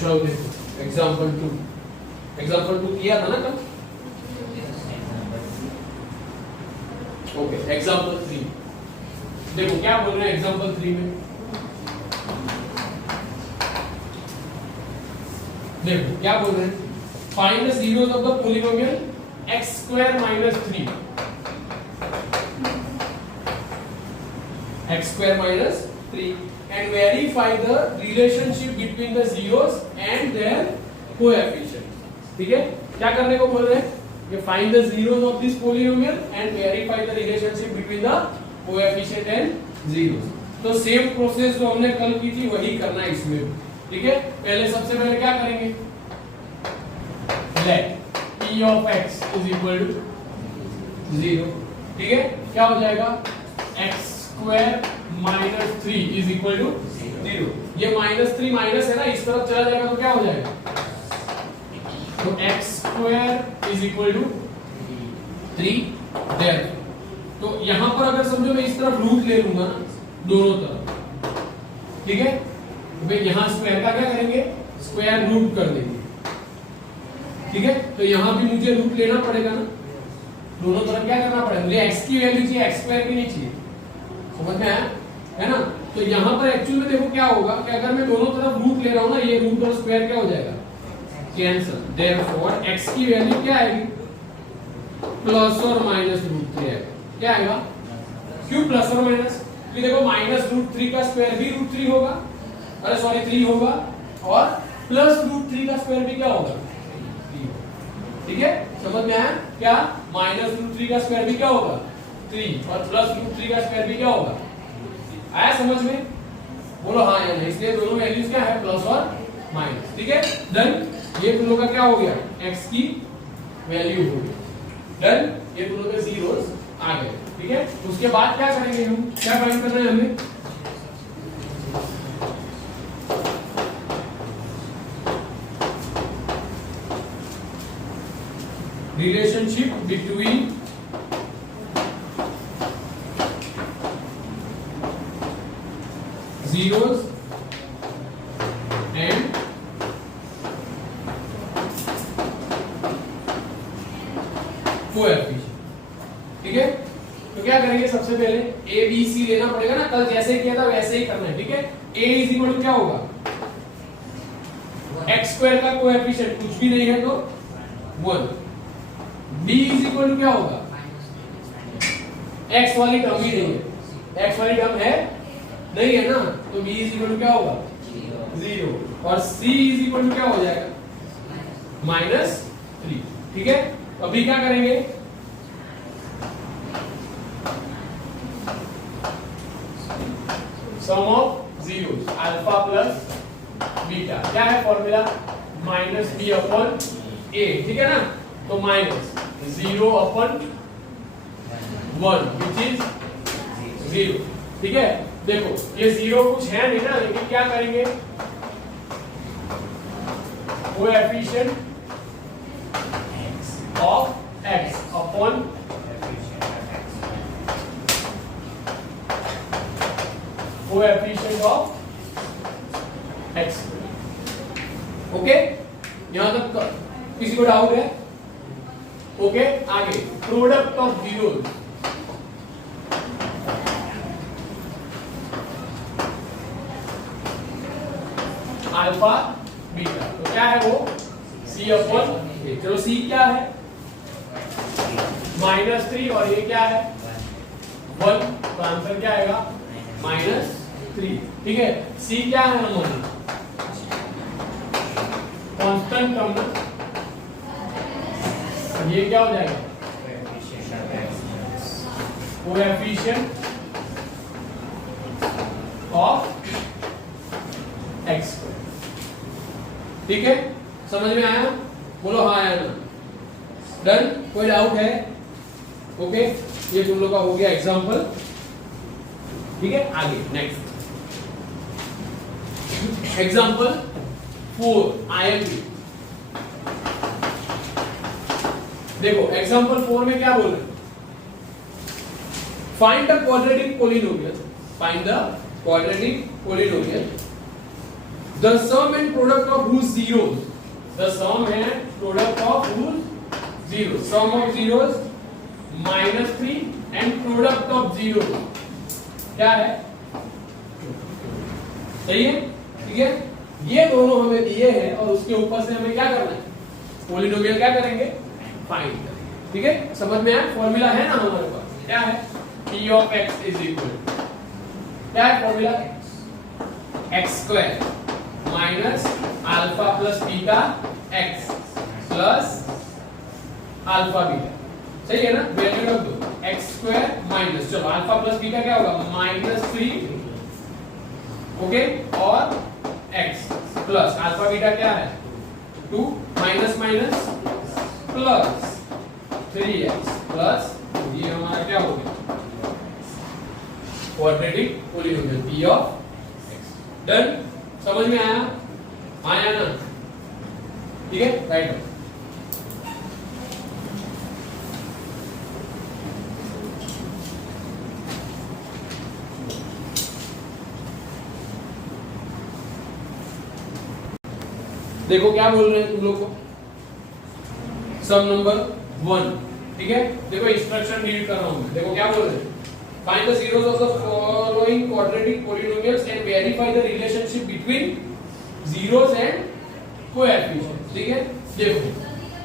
चलो देखो एग्जाम्पल 2 किया था ना कल। ओके एग्जाम्पल 3 देखो क्या बोल रहे हैं एग्जाम्पल 3 में। देखो क्या बोल रहे हैं, find the zeros of the polynomial x square minus 3 x square minus 3 and verify the relationship between the zeros and their coefficient। ठीक है, क्या करने को बोल रहे हैं, ये find the zeros of this polynomial and verify the relationship between the coefficient and zeros। तो सेम प्रोसेस जो हमने कल की थी वही करना है इसमें भी। ठीक है, पहले सबसे पहले क्या करेंगे, let p of x is equal to 0। ठीक है, क्या हो जाएगा, x square minus 3 is equal to 0। ये -3 माइनस है ना, इस तरफ चला जाएगा तो क्या हो जाएगा, तो x square is equal to 3 there। तो यहां पर अगर समझो मैं इस तरफ रूट ले लूंगा ना दोनों तरफ, ठीक है, तो भाई यहां स्क्वायर का क्या करेंगे, स्क्वायर रूट कर देंगे। ठीक है, तो यहां भी मुझे रूट लेना पड़ेगा ना, दोनों तरफ क्या करना पड़ेगा, मुझे x की वैल्यू चाहिए, x स्क्वायर की नहीं चाहिए। समझ में आया है ना। तो यहां पर एक्चुअली में देखो क्या होगा कि अगर मैं दोनों तरफ रूट ले रहा हूं ना, ये रूट और स्क्वायर क्या हो जाएगा, कैंसिल। देयरफॉर x की वैल्यू क्या आएगी, प्लस और माइनस रूट 3 आएगा। क्या आएगा, क्यों प्लस और माइनस, क्योंकि देखो माइनस रूट 3 का स्क्वायर भी रूट 3 होगा, अरे सॉरी 3 होगा, और प्लस रूट 3 का स्क्वायर भी क्या होगा, 3। ठीक है, समझ में आया क्या, माइनस रूट 3 का स्क्वायर भी क्या होगा 3 और प्लस रूट 3 का स्क्वायर भी क्या होगा, आया समझ में, बोलो हाँ या नहीं। इसलिए दोनों वैल्यूज क्या है, प्लस और माइनस। ठीक है, डन। ये दोनों का क्या हो गया, x की वैल्यू हो गई, डन। ये दोनों के जीरोस आ गए। ठीक है, उसके बाद क्या करेंगे हम, क्या फाइंड करना है हमें, relationship between zeros and coefficient। ठीक है, तो क्या करेंगे, सबसे पहले a b c लेना पड़ेगा ना, कल जैसे ही किया था वैसे ही करना है। ठीक है, a इज इक्वल टू क्या होगा, x स्क्वायर का कोएफिशिएंट कुछ भी नहीं है तो 1। b इज इक्वल टू क्या होगा, x वाली टर्म ही नहीं है, x वाली टर्म है नहीं है ना, तो b इज इक्वल टू क्या होगा 0, और c इज इक्वल टू क्या हो जाएगा -3। ठीक है, अभी क्या करेंगे, sum of zeros alpha plus beta, क्या है फॉर्मूला, -b अपॉन a। ठीक है ना, तो -0 अपॉन 1 विच इज 0। ठीक है, देखो ये 0 कुछ है नहीं ना, लेकिन क्या करेंगे, coefficient of x upon coefficient of x। Okay, यहां तक किसी को डाउट है, ओके। आगे product of zeros, alpha beta, तो क्या है वो c अपॉन a। चलो c क्या है, -3 और ये क्या है 1, तो आंसर क्या आएगा -3। ठीक है, c क्या है हमारा, कांस्टेंट टर्म ना, ये क्या हो जाएगा, कोएफिशिएंट ऑफ x। ठीक है, समझ में आया, बोलो हाँ या ना, डन। कोई डाउट है, ओके। ये तुम लोग का हो गया एग्जांपल। ठीक है, आगे नेक्स्ट एग्जांपल 4 IMP। देखो एग्जांपल 4 में क्या बोल रहे हैं, find the quadratic polynomial, find the quadratic polynomial the sum and product of whose zeros, the sum and product of whose zeros, sum of zeros -3 and product of zeros क्या है? सही है, ठीक है। ये दोनों हमें दिए हैं और उसके ऊपर से हमें क्या करना है? पॉलिनोमियल क्या करेंगे? फाइंड करेंगे, ठीक है। समझ में आया? फॉर्मूला है ना हमारे पास, क्या है? p of x is equal, क्या है formula? x square minus alpha plus beta x plus alpha beta, सही है ना? वैल्यू रख दो, x स्क्वायर माइनस, चलो अल्फा प्लस बीटा क्या होगा? -3, ओके, और x प्लस अल्फा बीटा क्या है? 2 minus minus plus 3x plus, ये हमारा क्या हो गया? Quadratic polynomial p of x। Done? समझ में आया? आया ना? ठीक है, राइट। देखो क्या बोल रहे हैं तुम लोग को, सम नंबर 1, ठीक है। देखो इंस्ट्रक्शन रीड कर रहा हूं मैं, देखो क्या बोल रहे हैं? Find the zeros of the following quadratic polynomials and verify the relationship between zeros and coefficients, ठीक है। देखो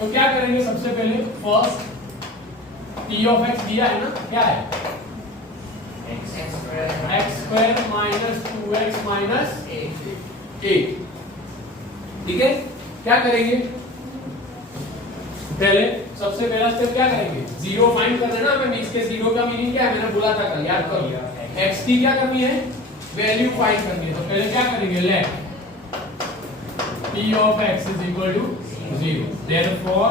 तो क्या करेंगे, सबसे पहले फर्स्ट p of x दिया है ना, क्या है? x square minus 2x minus 8, ठीक है। क्या करेंगे? पहले सबसे पहला स्टेप क्या करेंगे? जीरो फाइंड करना है ना हमें। इसके जीरो का मीनिंग क्या है? मैंने बोला था कल, याद करो। x की क्या करनी है? वैल्यू फाइंड करनी है। तो पहले क्या करेंगे? Let p of x is equal to 0, therefore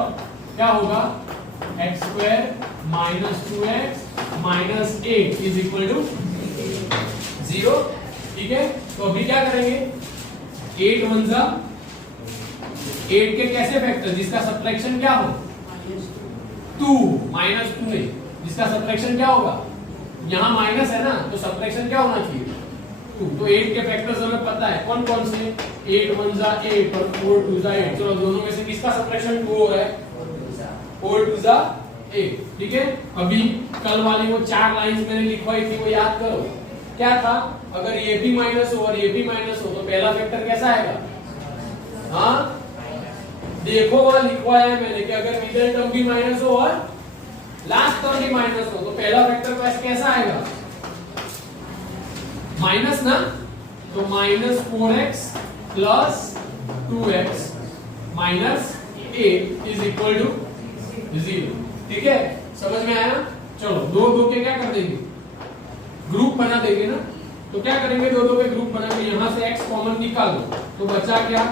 क्या होगा? x square minus 2x minus 8 is equal to 0, ठीक है। तो अभी क्या करेंगे? 8 1 जा 8 के कैसे फैक्टर? जिसका सब्ट्रैक्शन क्या हो? 2 -2 है, जिसका सब्ट्रैक्शन क्या होगा? यहाँ माइनस है ना, तो सब्ट्रैक्शन क्या होना चाहिए? 2। तो 8 के फैक्टर्स हमें पता है, कौन कौन से? 8 1 जा 8 और 4 2 जा 8। चलो दोनों में से किसका सब्ट्रैक्शन 2 हो रहा है? 4 2 जा 8, ठीक है। अभी कल वाली वो 4 लाइंस मैंने लिखवाई थी, वो याद करो। क्या था? अगर ये भी माइनस हो और ये भी माइनस हो तो पहला फैक्टर कैसा आएगा? हाँ देखो वहां लिखवाया है मैंने कि अगर मिडिल टर्म भी माइनस हो और लास्ट टर्म भी माइनस हो तो पहला फैक्टर कैसा आएगा? माइनस ना, तो -4x plus 2x minus 8 is equal to 0, ठीक है। समझ में आया? चलो दो के क्या कर देंगे? ग्रुप बना देंगे ना। तो क्या करेंगे? दो के ग्रुप बना के यहां से x कॉमन निकाल दो, तो बचा क्या?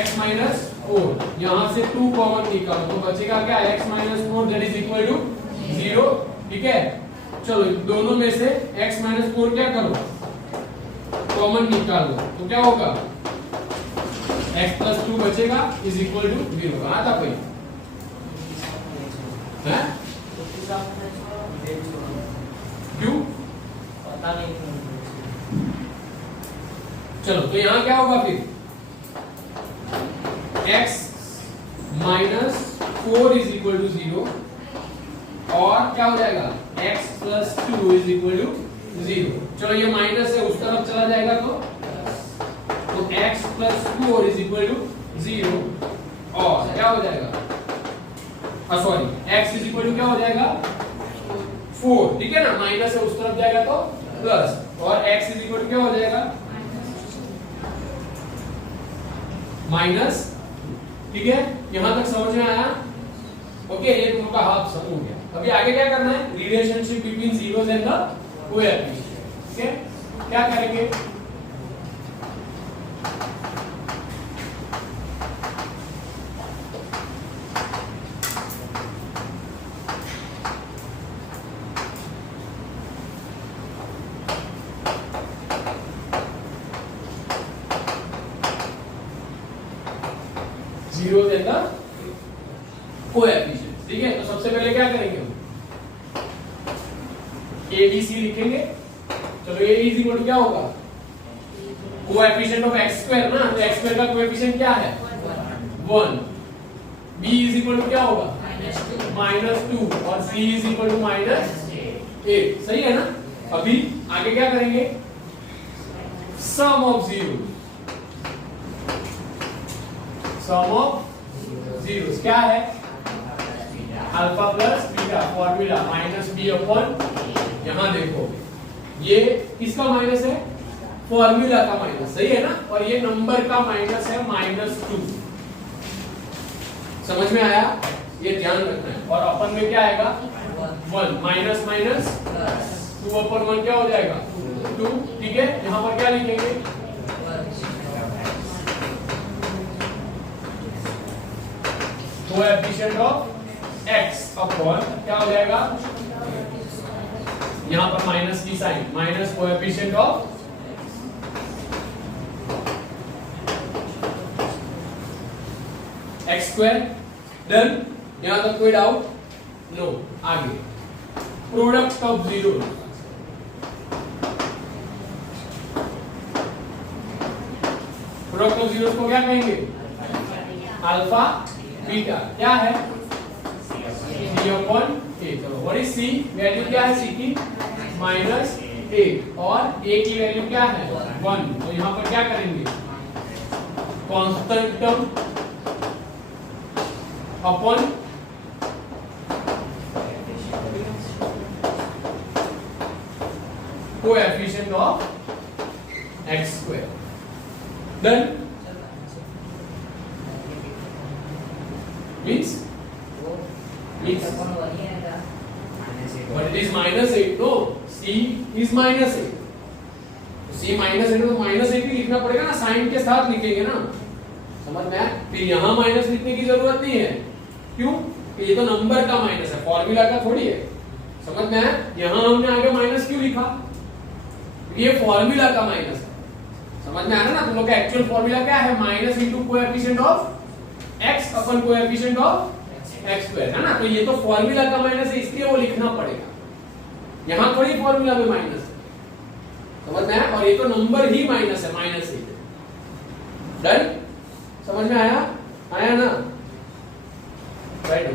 x माइनस 4, यहाँ से 2 कॉमन निकालो तो बचेगा क्या? x minus 4 that is equal to 0, ठीक है। चलो दोनों में से x माइनस 4 क्या करो? कॉमन निकाल दो, तो क्या होगा? x प्लस 2 बचेगा इज इक्वल टू 0। आता कोई है? क्यों? पता नहीं। चलो तो यहाँ क्या होगा फिर? x minus 4 is equal to 0 और क्या हो जाएगा? x plus 2 is equal to 0। चलो ये माइनस है, उस तरफ चला जाएगा तो x plus 4 is equal to 0 और क्या हो जाएगा? Sorry, x is equal to क्या हो जाएगा? 4, ठीक है ना। माइनस है, उस तरफ जाएगा तो प्लस, और x इज इक्वल टू क्या हो जाएगा? माइनस, ठीक है। यहां तक समझ में आया? ओके, ये तुम का हाफ सम हो गया। अभी आगे क्या करना है? Relationship between zeros and the coefficient, ठीक है। क्या करेंगे? zeros and the coefficients, ठीक है। तो सबसे पहले क्या करेंगे? हम ABC लिखेंगे। चलो A इज इक्वल टू क्या होगा? कोएफिशिएंट ऑफ x स्क्वायर ना, तो x स्क्वायर का कोएफिशिएंट क्या है 1, b इज इक्वल टू क्या होगा -2 और c इज इक्वल टू -8, सही है ना। अभी आगे क्या करेंगे, सम ऑफ जीरोस क्या है alpha plus beta, formula -b upon, यहां देखो ये किसका माइनस है, फॉर्मूला का माइनस, सही है ना, और ये नंबर का माइनस है -2, समझ में आया, ये ध्यान रखना है। और अपन में क्या आएगा 1 माइनस माइनस 2 अपॉन 1 क्या हो जाएगा 2, ठीक है। यहां पर क्या लिखेंगे कोएफिशिएंट ऑफ x अपॉन क्या हो जाएगा, यहां पर माइनस की sign, minus coefficient of x square, done. यहां तक कोई डाउट, नो। आगे product of zero, product of zero को क्या कहेंगे अल्फा बीटा, क्या है c अपॉन a, चलो व्हाट इज c, वैल्यू क्या है c की -8 और a की वैल्यू क्या है 1, तो यहां पर क्या करेंगे constant term upon coefficient of x square, done. means but it is -8, no, c is -8, c -8 तो -8 भी लिखना पड़ेगा ना, साइन के साथ लिखेंगे ना, समझ में आया। फिर यहाँ माइनस लिखने की जरूरत नहीं है, क्यों, कि ये तो नंबर का माइनस है, फॉर्मूला का थोड़ी है, समझ में आया। यहाँ हमने आगे माइनस क्यों लिखा, ये फॉर्मूला का माइनस है, समझ में आया ना। तुम लोग का एक्चुअल फॉर्मूला क्या है, minus into coefficient of x upon coefficient of x square है ना, तो ये तो फॉर्मूला का माइनस है, इसलिए वो लिखना पड़ेगा, यहां थोड़ी फॉर्मूला में माइनस है, समझ में आया। और ये तो नंबर ही माइनस है, -8, डन, समझ में आया, आया ना, राइट।